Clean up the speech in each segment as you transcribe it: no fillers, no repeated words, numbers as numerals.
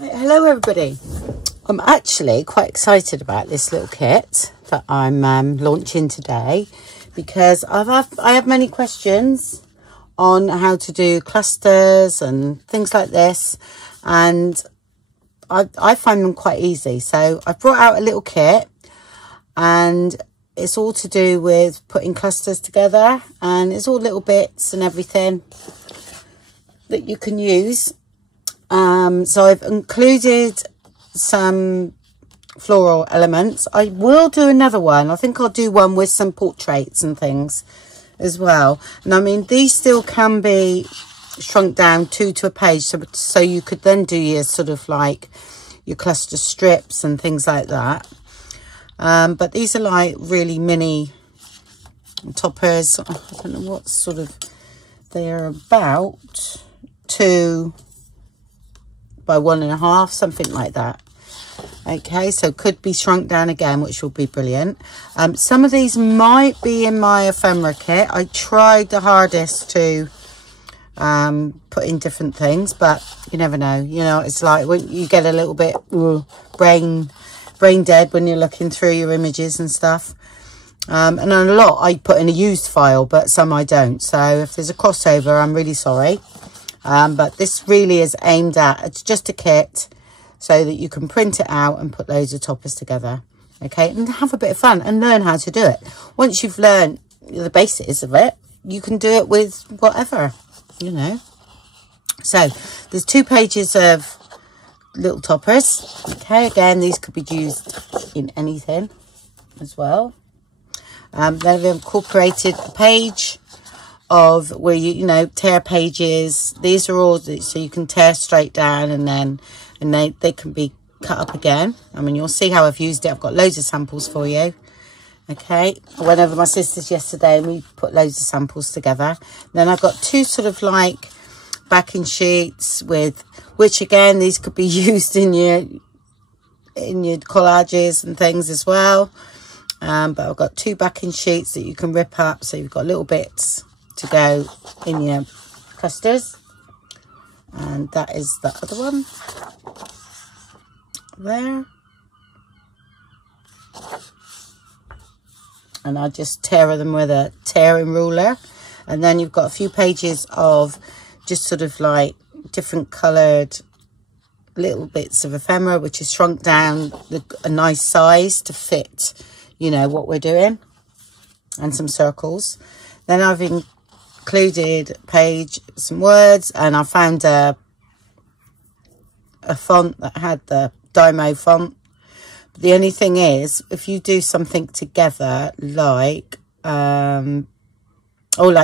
Right, hello everybody. I'm actually quite excited about this little kit that I'm launching today because I have many questions on how to do clusters and things like this, and I find them quite easy. So I've brought out a little kit and it's all to do with putting clusters together, and it's all little bits and everything that you can use. So I've included some floral elements. I will do another one. I think I'll do one with some portraits and things as well. And I mean, these still can be shrunk down to a page, so you could then do your sort of like your cluster strips and things like that. But these are like really mini toppers. I don't know what sort of, they're about 2 by 1.5, something like that. Okay, so could be shrunk down again, which will be brilliant. Some of these might be in my ephemera kit. I tried the hardest to put in different things, but you never know. You know, it's like when you get a little bit brain dead when you're looking through your images and stuff. And a lot I put in a used file, but some I don't. So if there's a crossover, I'm really sorry. But this really is aimed at, it's just a kit so that you can print it out and put loads of toppers together. Okay, and have a bit of fun and learn how to do it. Once you've learned the basics of it, you can do it with whatever, you know. So there's 2 pages of little toppers. Okay, again, these could be used in anything as well. Then I've incorporated a page of where you know, tear pages. These are all so you can tear straight down, and they can be cut up again. I mean, you'll see how I've used it. I've got loads of samples for you. Okay, I went over my sister's yesterday and we put loads of samples together. Then I've got 2 sort of like backing sheets with, which again, these could be used in your collages and things as well. But I've got 2 backing sheets that you can rip up, so you've got little bits to go in your clusters. And that is the other one there. And I just tear them with a tearing ruler. And then you've got a few pages of just sort of like different coloured little bits of ephemera, which is shrunk down a nice size to fit, you know, what we're doing, and some circles. Then I've included some words, and I found a font that had the Dymo font. But the only thing is, if you do something together like like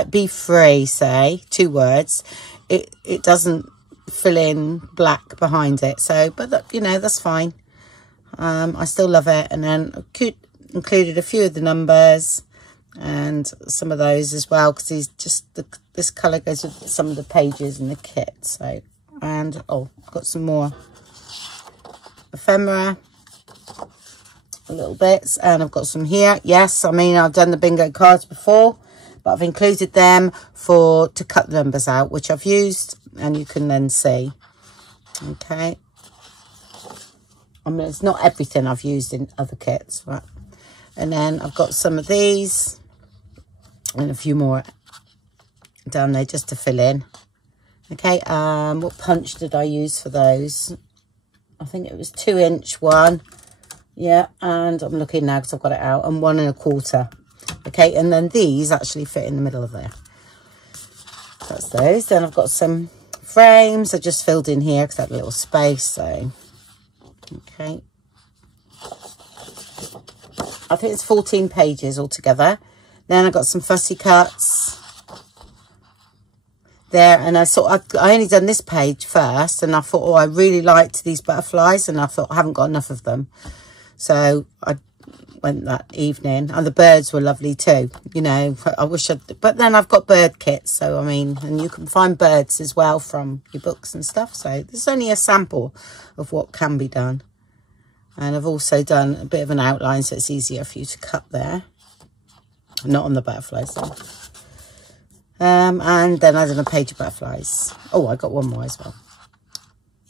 be free, say 2 words, it doesn't fill in black behind it. So, but that, you know, that's fine. I still love it. And then I included a few of the numbers and some of those as well, because these just this color goes with some of the pages in the kit. So, and oh, I've got some more ephemera, little bits, and I've got some here. Yes, I mean, I've done the bingo cards before, but I've included them to cut the numbers out, which I've used, and you can then see. Okay, I mean, it's not everything I've used in other kits, right? And then I've got some of these and a few more down there just to fill in. Okay, what punch did I use for those? I think it was 2-inch one. Yeah, and I'm looking now because I've got it out, and 1 1/4. Okay, and then these actually fit in the middle of there. That's those. Then I've got some frames I just filled in here because I had a little space. So, okay. I think it's 14 pages altogether. Then I got some fussy cuts there, and I only done this page first, and I thought, oh, I really liked these butterflies, and I thought I haven't got enough of them, so I went that evening. And the birds were lovely too, you know. I wish but then I've got bird kits, so I mean, and you can find birds as well from your books and stuff. So this is only a sample of what can be done. And I've also done a bit of an outline, so it's easier for you to cut there. Not on the butterflies though. And then I done a page of butterflies. Oh, I got one more as well.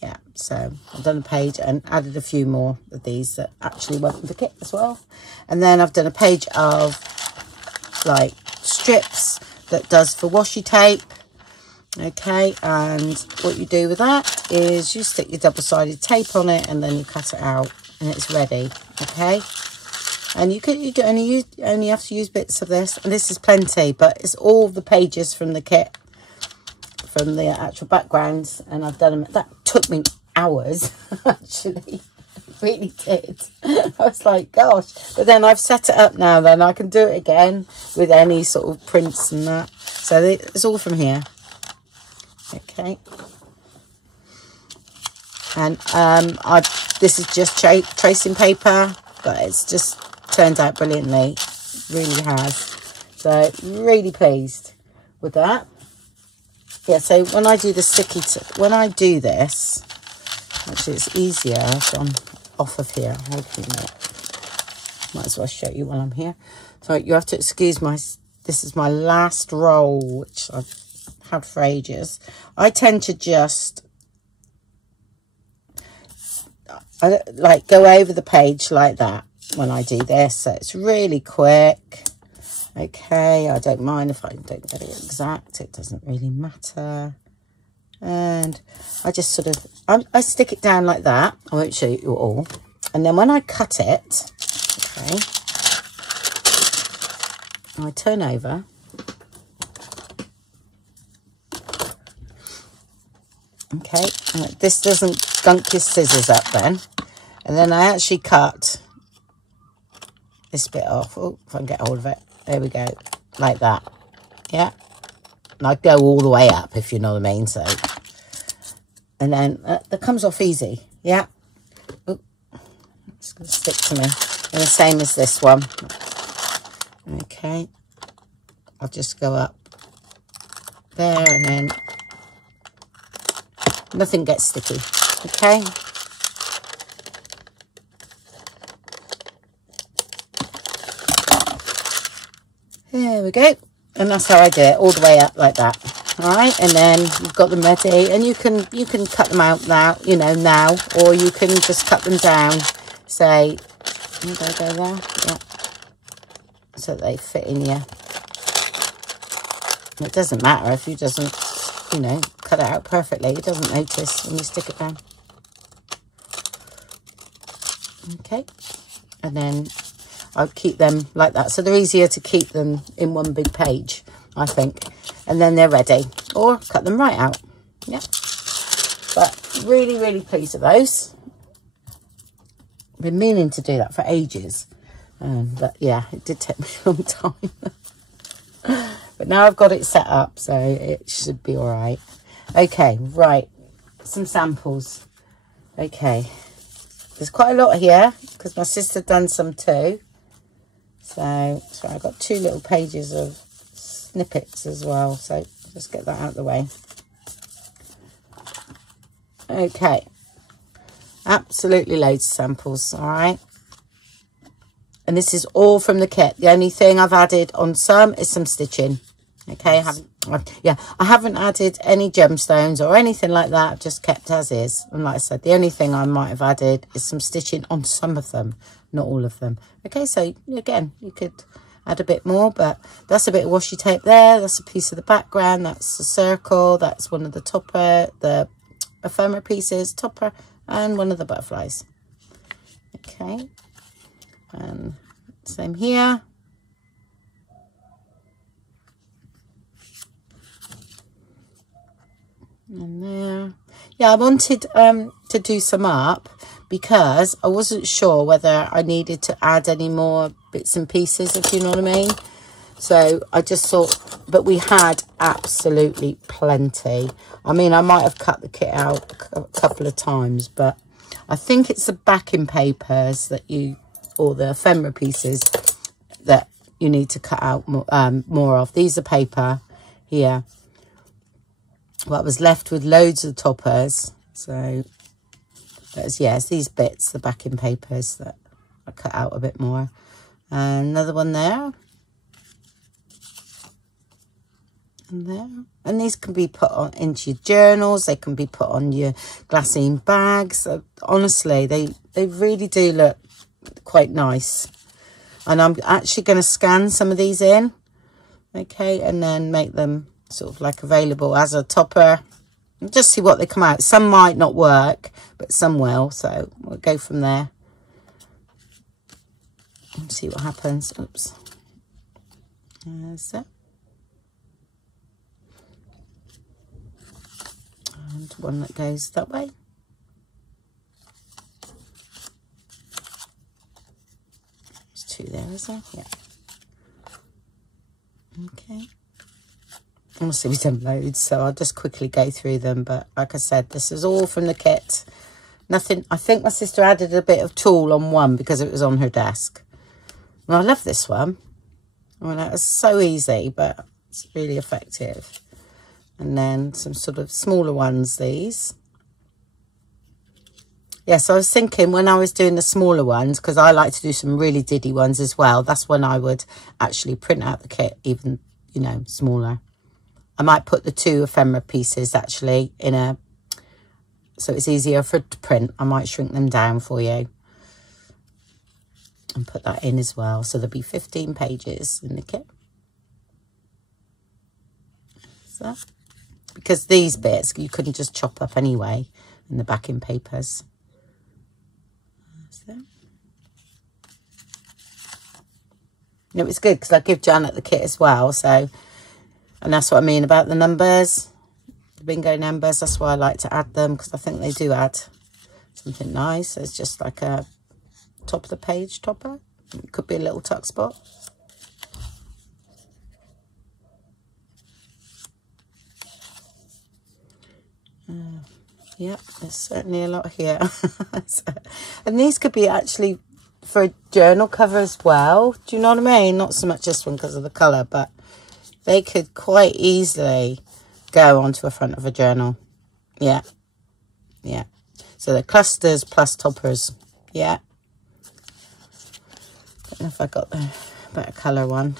Yeah, So I've done a page and added a few more of these that actually went with the kit as well. And then I've done a page of like strips that does for washi tape. Okay, and what you do with that is you stick your double-sided tape on it and then you cut it out and it's ready. Okay, and you only have to use bits of this, and this is plenty, but it's all the pages from the kit, from the actual backgrounds, and I've done them. That took me hours actually. Really did. I was like, gosh, but then I've set it up now, then I can do it again with any sort of prints and that. So it's all from here. Okay, and this is just tracing paper, but it's just turned out brilliantly, really has. So really pleased with that. Yeah, so when I do the when I do this, actually it's easier if I'm off of here. Hopefully not. Might as well show you while I'm here. So you have to excuse this is my last roll, which I've had for ages. I tend to just like go over the page like that when I do this, so it's really quick. Okay, I don't mind if I don't get it exact, it doesn't really matter. And I just sort of I stick it down like that. I won't show you all. And then when I cut it, okay, I turn over. Okay, this doesn't gunk your scissors up then. And then I actually cut this bit off. Oh, if I can get hold of it. There we go. Like that. Yeah. And I go all the way up, if you know what I mean. So, and then that comes off easy. Yeah. Oh, it's going to stick to me. And the same as this one. Okay. I'll just go up there and then nothing gets sticky. Okay. There we go. And that's how I do it, all the way up like that. All right, and then you've got them ready, and you can cut them out now, you know, now, or you can just cut them down. Say, go there, yeah, so they fit in here. It doesn't matter if you doesn't, you know, cut it out perfectly. It doesn't notice when you stick it down. Okay, and then I'll keep them like that, so they're easier to keep them in one big page, I think. And then they're ready, or cut them right out. Yeah, but really, really pleased with those. I've been meaning to do that for ages, but yeah, it did take me a long time. But now I've got it set up, so it should be all right. Okay, right, some samples. Okay, there's quite a lot here because my sister done some too. So I've got 2 little pages of snippets as well. So let's get that out of the way. Okay, absolutely loads of samples. All right, and this is all from the kit. The only thing I've added on some is some stitching. Okay, I haven't added any gemstones or anything like that. I've just kept as is. And like I said, the only thing I might have added is some stitching on some of them, not all of them. Okay, so again, you could add a bit more, but that's a bit of washi tape there. That's a piece of the background. That's a circle. That's one of the topper, the ephemera pieces, topper, and one of the butterflies. Okay, and same here. And there. Yeah, I wanted to do some up because I wasn't sure whether I needed to add any more bits and pieces, if you know what I mean. So I just thought, but we had absolutely plenty. I mean, I might have cut the kit out a couple of times, but I think it's the backing papers that or the ephemera pieces that you need to cut out more of. These are paper here. Well, I was left with loads of toppers, so it's these bits, the backing papers, that I cut out a bit more. And another one there, And there. And these can be put on into your journals. They can be put on your glassine bags. Honestly, they really do look quite nice. And I'm actually going to scan some of these in. Okay, and then make them sort of like available as a topper. And just see what they come out. Some might not work, but some will. So we'll go from there. And see what happens. Oops. There's that. And one that goes that way. There's two there, is there? Yeah. Okay. Obviously we've done loads, so I'll just quickly go through them. But like I said, this is all from the kit. Nothing. I think my sister added a bit of tulle on one because it was on her desk. And I love this one. I mean, that was so easy, but it's really effective. And then some sort of smaller ones, these. Yeah, so I was thinking when I was doing the smaller ones, because I like to do some really diddy ones as well, that's when I would actually print out the kit even, you know, smaller. I might put the two ephemera pieces actually in a, so it's easier for it to print. I might shrink them down for you and put that in as well. So there'll be 15 pages in the kit. So, because these bits you couldn't just chop up anyway in the backing papers. So. It was good because I give Janet the kit as well, so, and that's what I mean about the numbers, the bingo numbers. That's why I like to add them, because I think they do add something nice. It's just like a top of the page topper. It could be a little tuck spot. Yep, there's certainly a lot here. And these could be actually for a journal cover as well. Do you know what I mean? Not so much this one because of the colour, but they could quite easily go onto the front of a journal. Yeah. Yeah. So they're clusters plus toppers. Yeah. Don't know if I got the better colour one.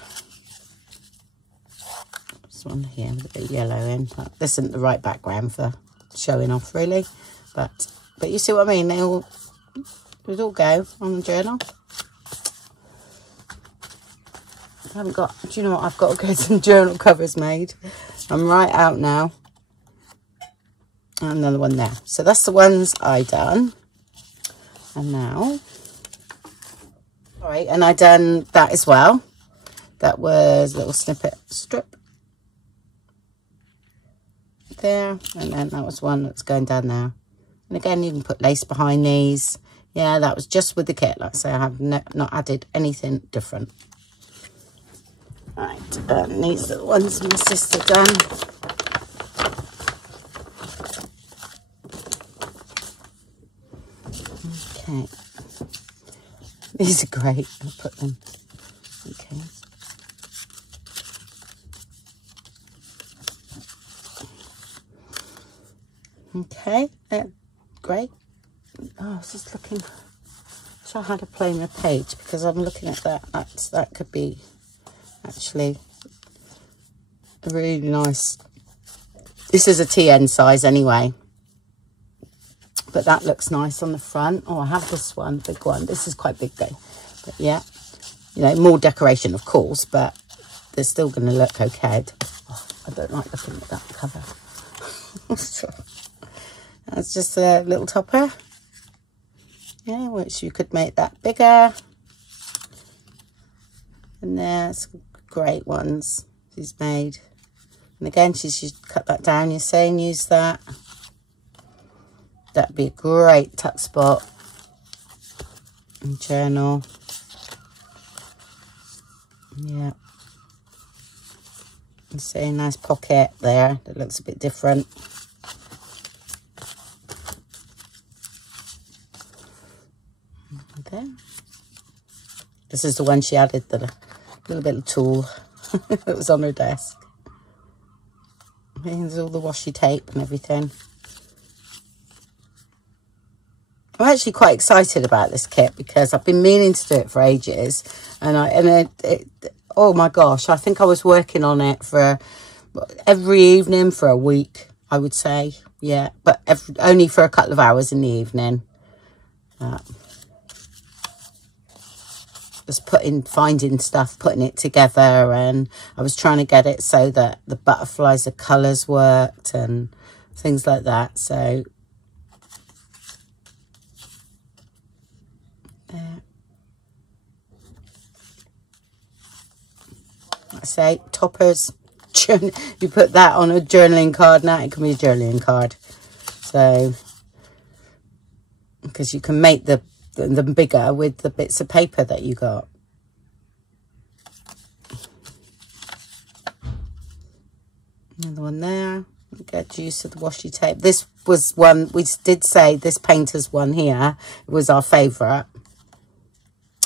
This one here with a bit of yellow in. This isn't the right background for showing off really, but you see what I mean. They all would all go on the journal. I haven't got, do you know what, I've got to get some journal covers made. I'm right out now. And another one there. So that's the ones I done. And now, all right, and I done that as well. That was a little snippet strip there, and then that was one that's going down there. And again, you can put lace behind these. Yeah, that was just with the kit. Like I say, I have not added anything different. Right, these are the ones my sister done. Okay, these are great. I'll put them. Okay. Okay, great. Oh, I was just looking. So I had a plainer page because I'm looking at that. That could be actually a really nice. This is a TN size anyway, but that looks nice on the front. Oh, I have this one, big one. This is quite big though. But yeah, you know, more decoration of course, but they're still going to look okay. Oh, I don't like looking at that cover. That's just a little topper. Yeah, which you could make that bigger. And there's great ones she's made. And again, she's cut that down, you're saying, use that. That'd be a great tuck spot and journal. Yeah. You see a nice pocket there that looks a bit different. There. This is the one she added the little bit of tulle that was on her desk. There's all the washi tape and everything. I'm actually quite excited about this kit because I've been meaning to do it for ages, and oh my gosh, I think I was working on it for every evening for a week, I would say. Yeah, but only for a couple of hours in the evening. Just finding stuff, putting it together, and I was trying to get it so that the butterflies, the colours worked and things like that. So I say toppers, you put that on a journaling card. Now it can be a journaling card, so because you can make them bigger with the bits of paper that you got. Another one there. Get use of the washi tape. This was one we did say, this painter's one here was our favourite,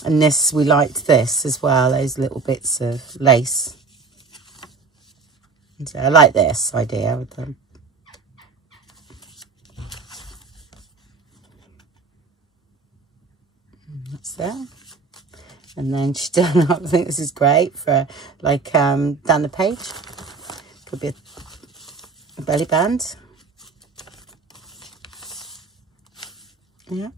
and this, we liked this as well, those little bits of lace. So I like this idea with them. That's there. And then she's done, I think this is great for like down the page. Could be a belly band. Yeah.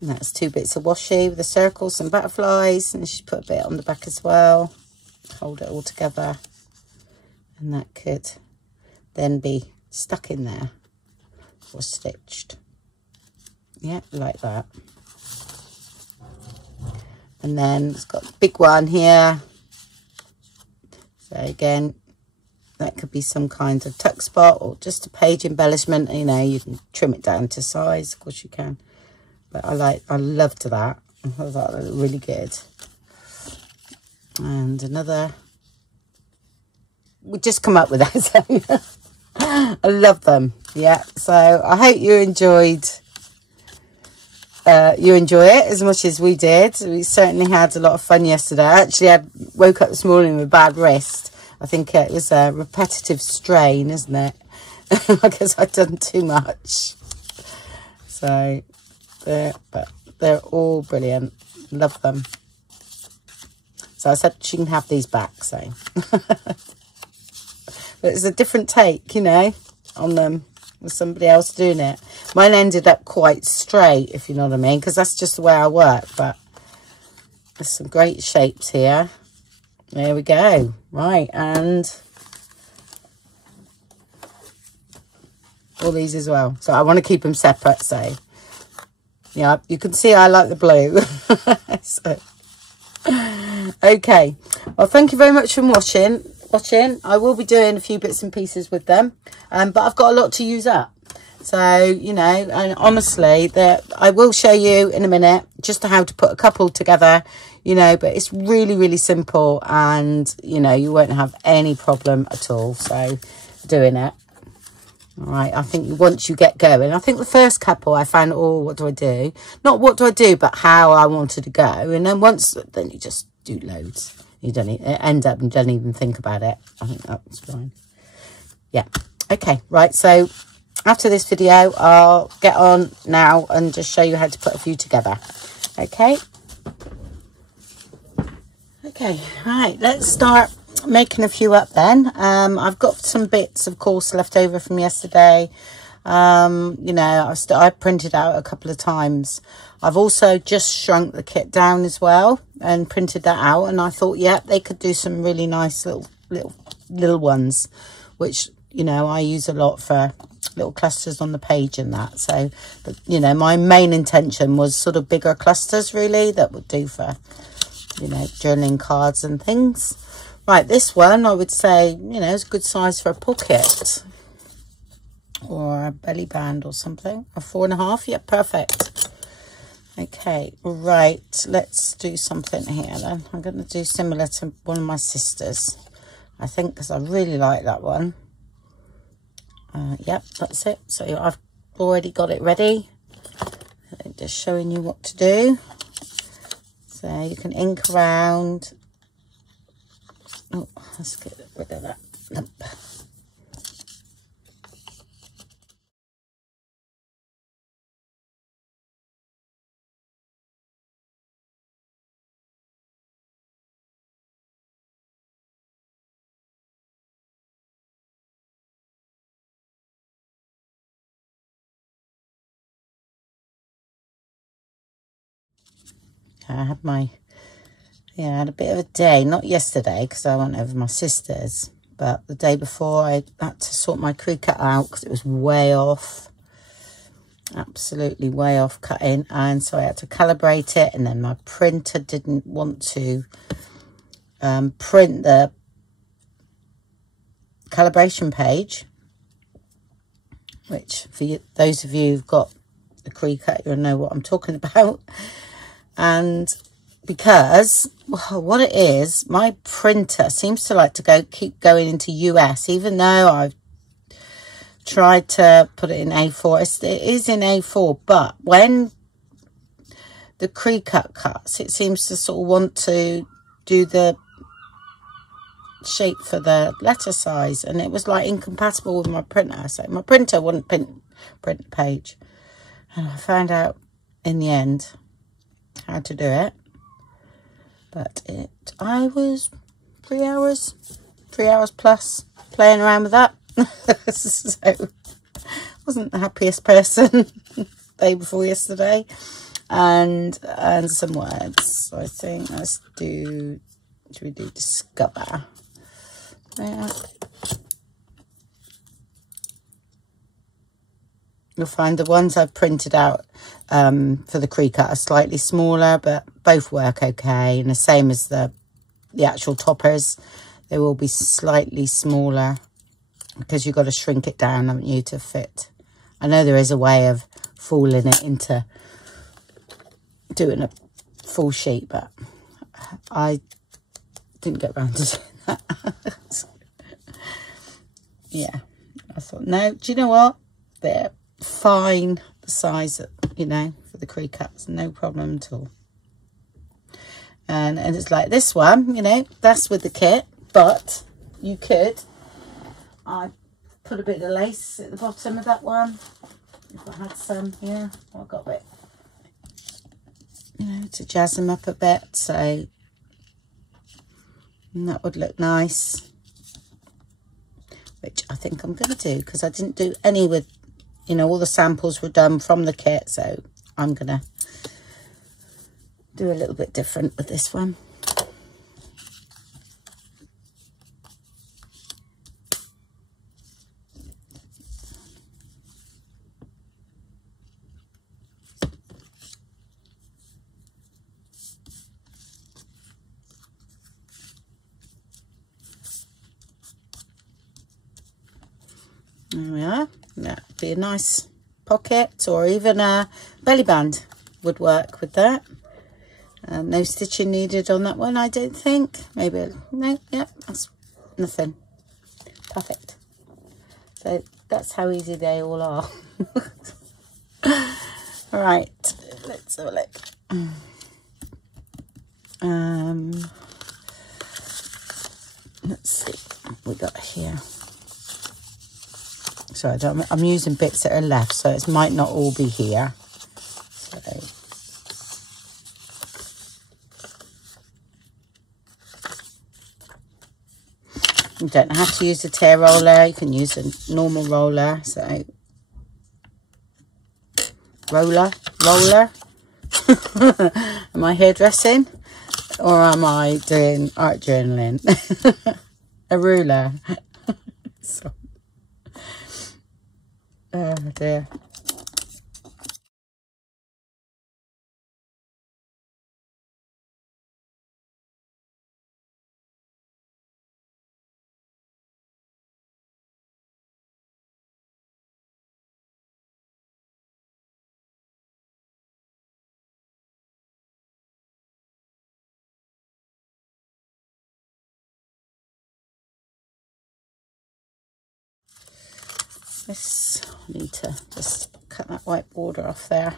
And that's 2 bits of washi with the circles and butterflies, and she put a bit on the back as well. Hold it all together, and that could then be stuck in there or stitched. Yeah, like that. And then it's got a big one here. So again, that could be some kind of tuck spot or just a page embellishment. You know, you can trim it down to size, of course you can. But I loved that. I thought that looked really good. And another, we just come up with that. I love them. Yeah, so I hope you enjoy it as much as we did. We certainly had a lot of fun yesterday. I actually woke up this morning with a bad wrist. I think it was a repetitive strain, isn't it? Because I'd done too much. So, but they're all brilliant. Love them. So I said she can have these back. So, but it's a different take, you know, on them with somebody else doing it. Mine ended up quite straight, if you know what I mean, because that's just the way I work. But there's some great shapes here. There we go. Right, and all these as well. So I want to keep them separate. So yeah, you can see I like the blue. So, okay. Well, thank you very much for watching. I will be doing a few bits and pieces with them, but I've got a lot to use up. So, you know, and honestly, I will show you in a minute just how to put a couple together, you know, but it's really, really simple, and, you know, you won't have any problem at all. So, doing it. All right, I think once you get going, I think the first couple I found, oh, what do I do? Not what do I do, but how I wanted to go. And then then you just do loads. You don't end up and don't even think about it. I think that's fine. Yeah. Okay, right. So after this video, I'll get on now and just show you how to put a few together. Okay. Okay, right. Let's start making a few up then. I've got some bits, of course, left over from yesterday. You know, I printed out a couple of times. I've also just shrunk the kit down as well and printed that out, and I thought, yeah, they could do some really nice little ones, which, you know, I use a lot for little clusters on the page and that. So, but, you know, my main intention was sort of bigger clusters, really, that would do for, you know, journaling cards and things. Right, this one I would say, you know, is a good size for a pocket or a belly band or something. A 4.5, yeah, perfect. Okay, right, let's do something here then. I'm going to do similar to one of my sisters, I think, because I really like that one. Yep, that's it. So I've already got it ready. Just showing you what to do. So you can ink around. Oh, let's get rid of that. Nope. I had my, yeah, I had a bit of a day, not yesterday because I went over to my sister's, but the day before I had to sort my Cricut out because it was way off, absolutely way off cutting, and so I had to calibrate it, and then my printer didn't want to print the calibration page, which for you, those of you who've got a Cricut, you'll know what I'm talking about. And because, well, what it is, my printer seems to like to keep going into US, even though I've tried to put it in A4. It is in A4, but when the Cricut cuts, it seems to sort of want to do the shape for the letter size, and it was like incompatible with my printer, so my printer wouldn't print the page. And I found out in the end how to do it, but I was 3 hours plus playing around with that. So wasn't the happiest person day before yesterday. And some words, so I think should we do discover? Yeah. You'll find the ones I've printed out for the Cricut are slightly smaller, but both work okay. And the same as the actual toppers, they will be slightly smaller because you've got to shrink it down, haven't you, to fit. I know there is a way of fooling it into doing a full sheet, but I didn't get around to doing that. Yeah, I thought, no, do you know what? They're fine, the size, you know, for the Cricuts, no problem at all. And it's like this one, you know, that's with the kit, but you could, I put a bit of lace at the bottom of that one, if I had some, yeah, I got a bit, you know, to jazz them up a bit, so and that would look nice, which I think I'm going to do, because I didn't do any with, you know, all the samples were done from the kit, so I'm going to do a little bit different with this one. There we are. That'd be a nice pocket, or even a belly band would work with that. No stitching needed on that one, I don't think. Maybe, no, yeah, that's nothing. Perfect. So that's how easy they all are. All right, let's have a look. Let's see what we got here. Sorry, I'm using bits that are left, so it might not all be here. So you don't have to use a tear roller, you can use a normal roller. So roller. Am I hairdressing or am I doing art journaling? A ruler. So, oh dear. This, I need to just cut that white border off there.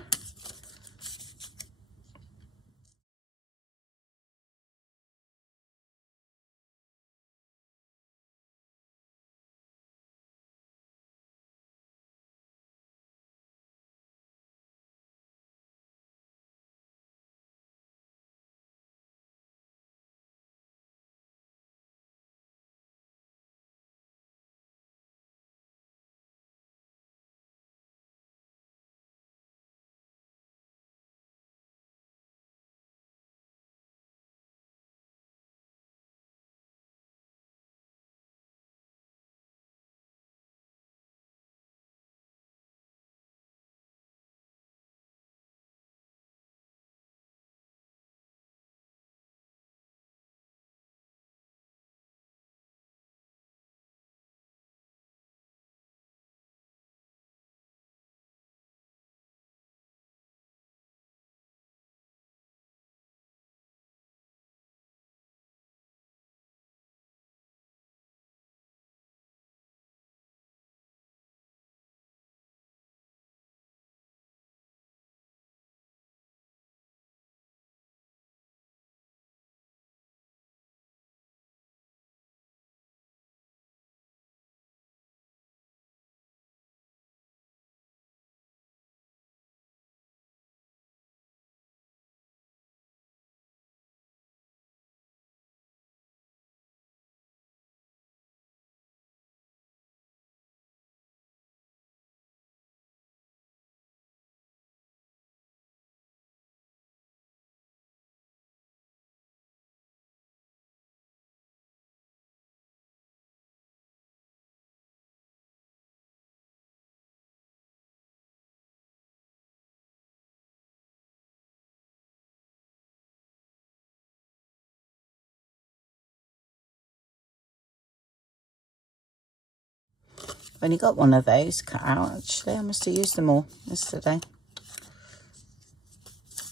I've only got one of those cut out, actually. I must have used them all yesterday.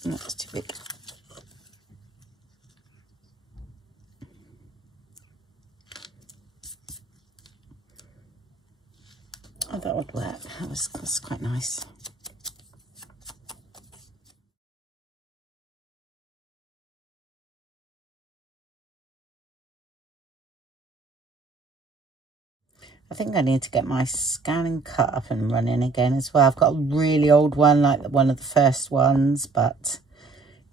That's too big. Oh, that would work. That's quite nice. I think I need to get my scan and cut up and running again as well. I've got a really old one, like one of the first ones, but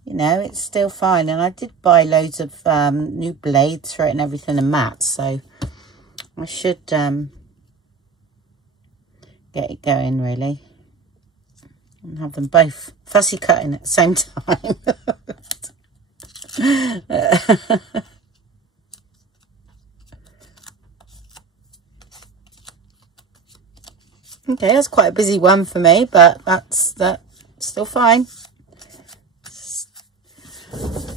you know, it's still fine. And I did buy loads of new blades for it and everything, and mats, so I should get it going really and have them both fussy cutting at the same time. Okay, that's quite a busy one for me, but that's still fine.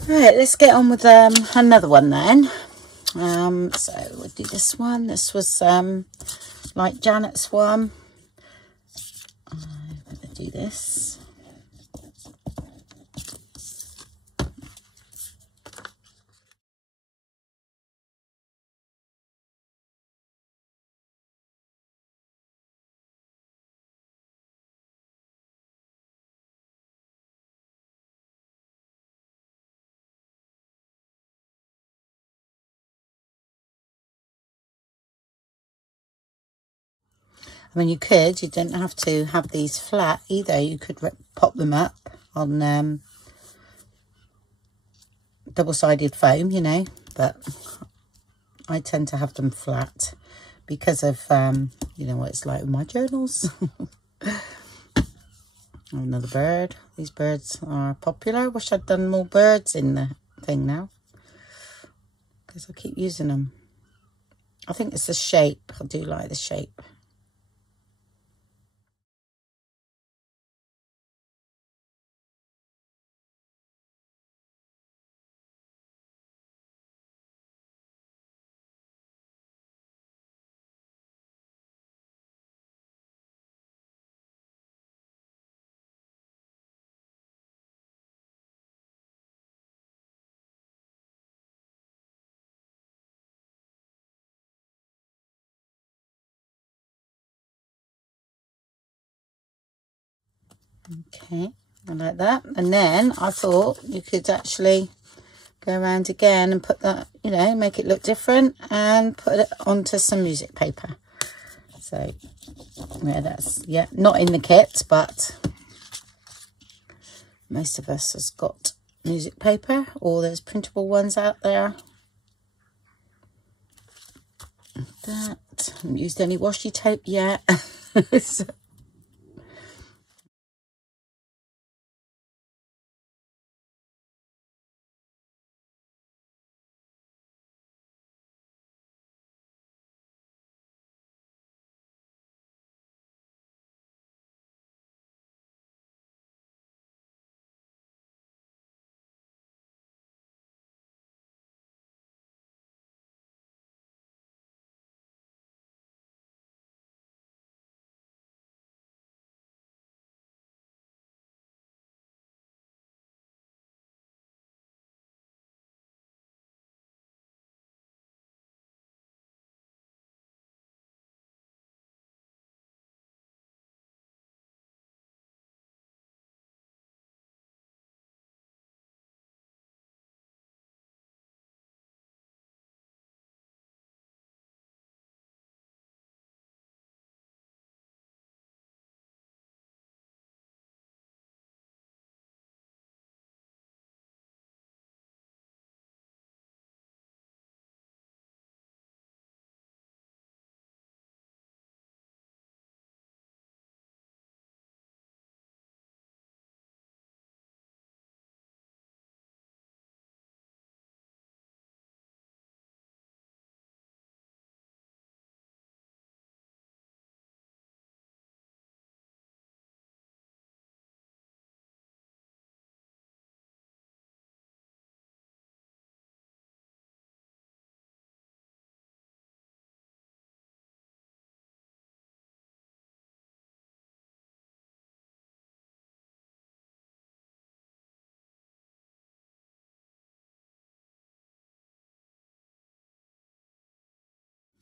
Right, let's get on with another one then. So we'll do this one. This was like Janet's one. I'm going to do this. I mean, you didn't have to have these flat either. You could pop them up on double-sided foam, you know, but I tend to have them flat because of, you know what it's like with my journals. Another bird. These birds are popular. I wish I'd done more birds in the thing now, because I keep using them. I think it's the shape. I do like the shape. Okay, I like that. And then I thought you could actually go around again and put that, you know, make it look different and put it onto some music paper. So yeah, that's, yeah, not in the kit, but most of us has got music paper, or there's printable ones out there. That, I haven't used any washi tape yet. So,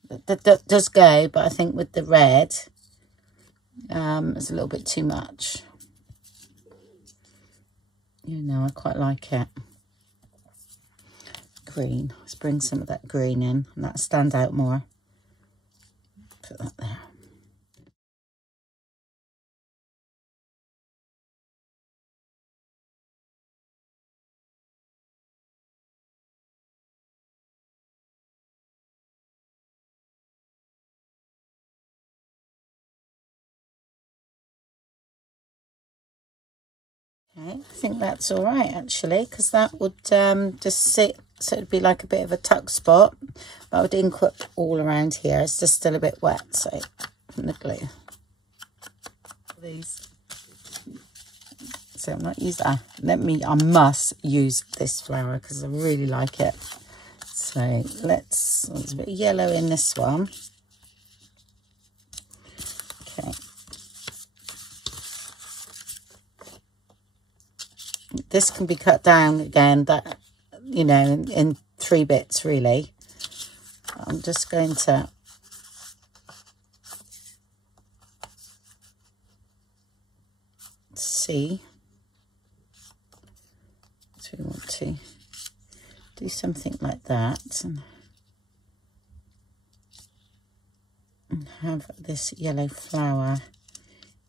That does go, but I think with the red, it's a little bit too much. You know, I quite like it. Green. Let's bring some of that green in, and that stand out more. Put that there. Okay, I think that's all right actually, because that would just sit, so it'd be like a bit of a tuck spot, but I would ink it all around here. It's just still a bit wet, so from the glue. These. So I'm not using that. I must use this flower because I really like it. So there's a bit of yellow in this one. Okay. This can be cut down again, that, you know, in 3 bits really. I'm just going to see if we want to do something like that and have this yellow flower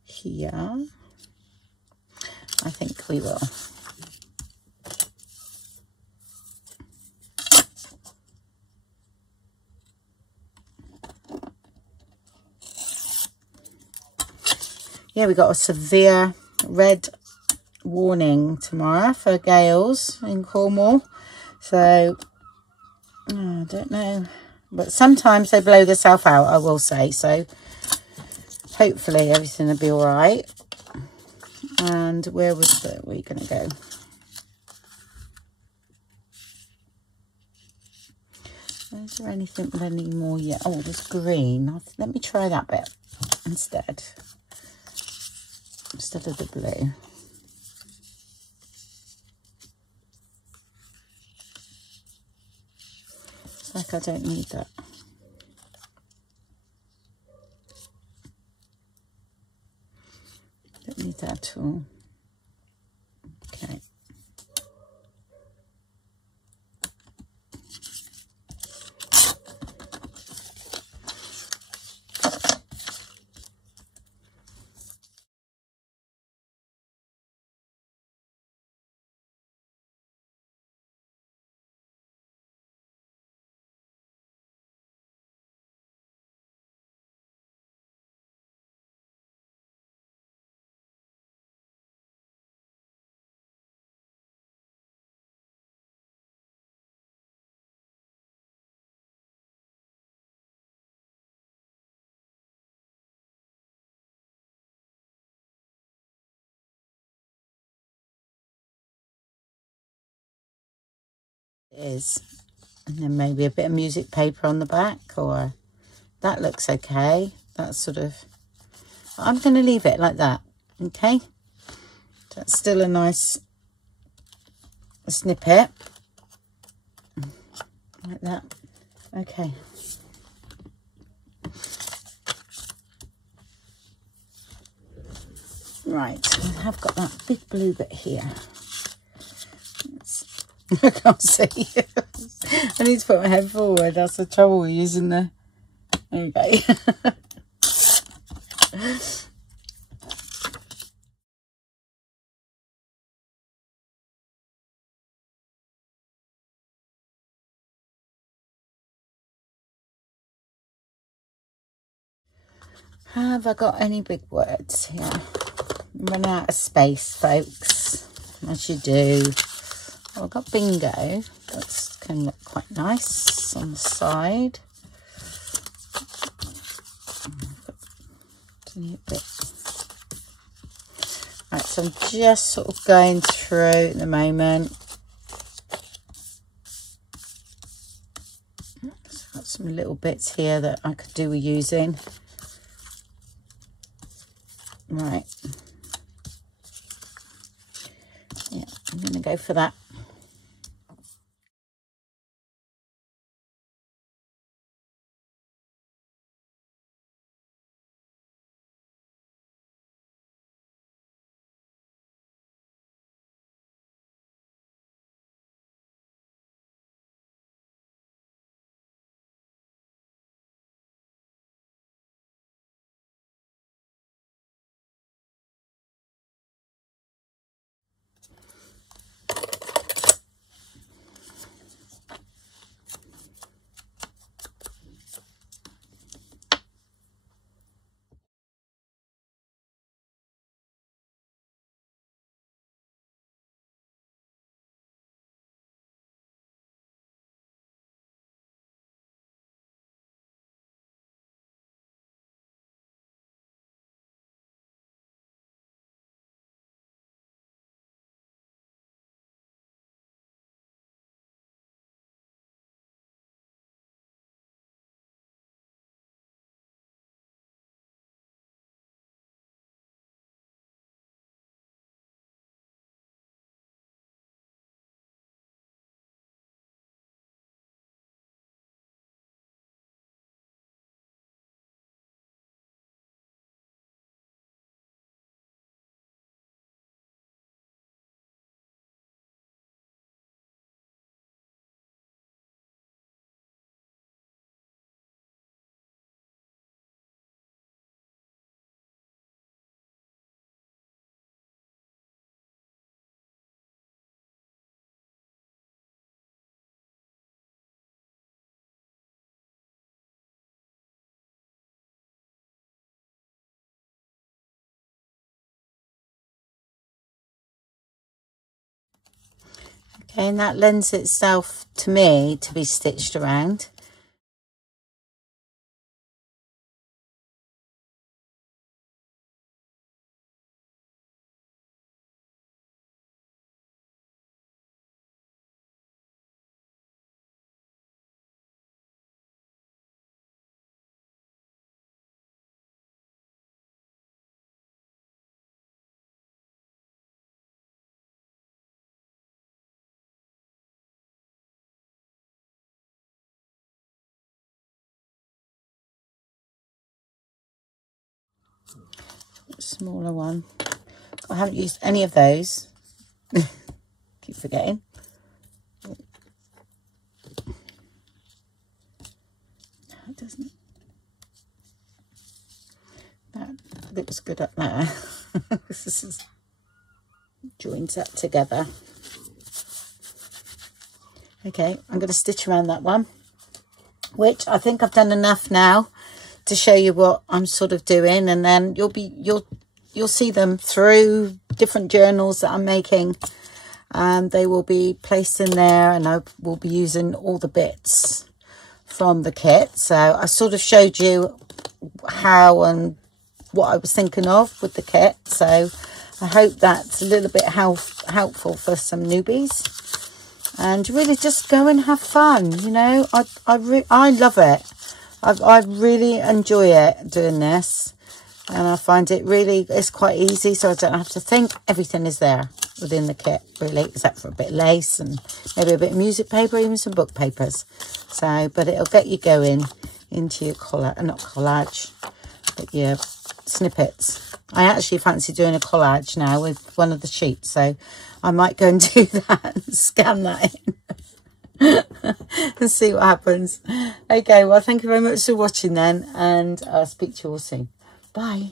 here. I think we will. Yeah, we got a severe red warning tomorrow for gales in Cornwall. So, I don't know. But sometimes they blow themselves out, I will say. So, hopefully everything will be all right. And where was we going to go? Is there anything with any more yet? Oh, there's green. Let me try that bit instead of the blue. It's like I don't need that. Don't need that at all. Okay. It is. And then maybe a bit of music paper on the back, or that looks okay. That's sort of, I'm going to leave it like that. Okay. That's still a nice snippet. Like that. Okay. Right. I have got that big blue bit here. I can't see. I need to put my head forward. That's the trouble with using the... There you go. Have I got any big words here? I'm running out of space, folks, as you do. Oh, I've got bingo. That can look quite nice on the side. Right, so I'm just sort of going through at the moment. Got some little bits here that I could do with using. Right. Yeah, I'm going to go for that. And that lends itself to me to be stitched around. Smaller one. I haven't used any of those. Keep forgetting. No, it doesn't. That looks good up there. This is joins that together. Okay, I'm going to stitch around that one, which I think I've done enough now to show you what I'm sort of doing, and then you'll see them through different journals that I'm making, and they will be placed in there, and I will be using all the bits from the kit. So I sort of showed you how and what I was thinking of with the kit, so I hope that's a little bit helpful for some newbies. And really just go and have fun, you know. I love it. I really enjoy it doing this, and I find it really, it's quite easy, so I don't have to think. Everything is there within the kit, really, except for a bit of lace and maybe a bit of music paper, even some book papers. So, but it'll get you going into your not collage, but your snippets. I actually fancy doing a collage now with one of the sheets, so I might go and do that and scan that in and see what happens. Okay, well, thank you very much for watching then, and I'll speak to you all soon. Bye.